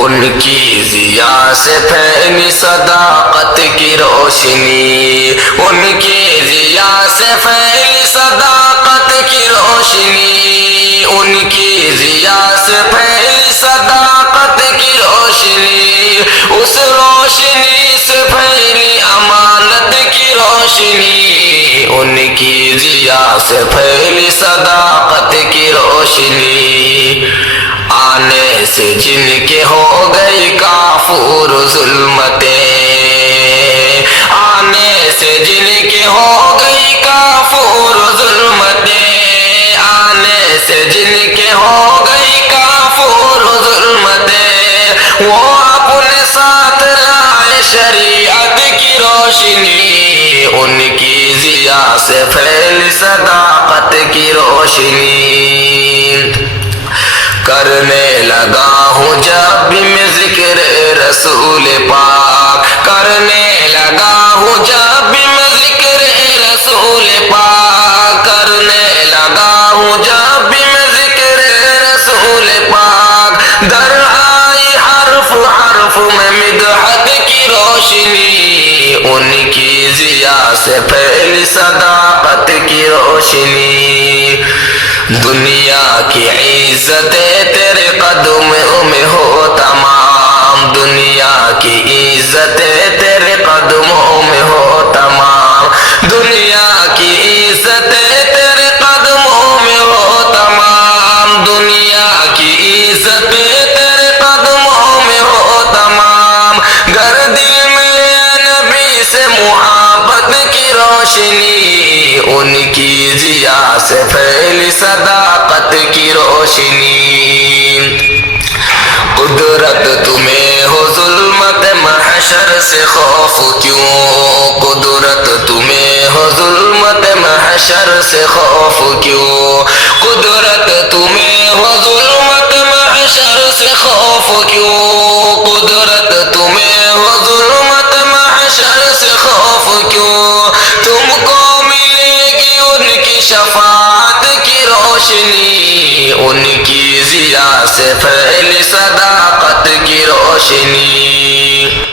ان کی ضیا سے پھیلی صداقت کی روشنی، ان کی ضیا سے پھیلی صداقت کی روشنی، ان کی ضیا سے پھیلی صداقت کی روشنی، اس روشنی سے پھیلی امانت کی روشنی، ان کی ضیا سے پھیلی صداقت کی روشنی، آنے سے جن کے ہو گئی کافور ظلمتیں، آنے سے جن کے ہو گئی کافور ظلمتیں، آنے سے جن کے ہو گئی کافور ظلمتیں، وہ اپنے ساتھ لائے شریعت کی روشنی، ان کی ضیا سے پھیلی صداقت کی روشنی، کرنے لگا ہوں جب بھی میں ذکر رسول پاک، کرنے لگا ہوں جب بھی میں ذکر رسول پاک، کرنے لگا ہوں جب بھی میں ذکر رسول پاک، در آئی حرف حرف میں مدحت کی روشنی، ان کی ضیا سے پھیلی صداقت کی روشنی، دنیا کی عزتیں تیرے قدموں میں ہو تمام، دنیا کی عزتیں تیرے قدموں میں ہو تمام، دنیا کی عزتیں تیرے قدموں میں ہو تمام، دنیا کی عزتیں تیرے قدموں میں ہو تمام، گر دل میں نبی سے محبت کی روشنی، ان کی ضیا سے پھیلی صداقت کی روشنی، قدرت تمہیں ہو ظلمت محشر سے خوف کیوں، قدرت تمہیں ہو ظلمت محشر سے خوف کیوں، قدرت تمہیں ہو ظلمت محشر سے خوف کیوں، قدرت تمہیں ہو ظلمت محشر سے خوف کیوں، تم کو ملے گی ان کی شفاعت کی روشنی، ان کی ضیا سے پھیلی صداقت کی روشنی۔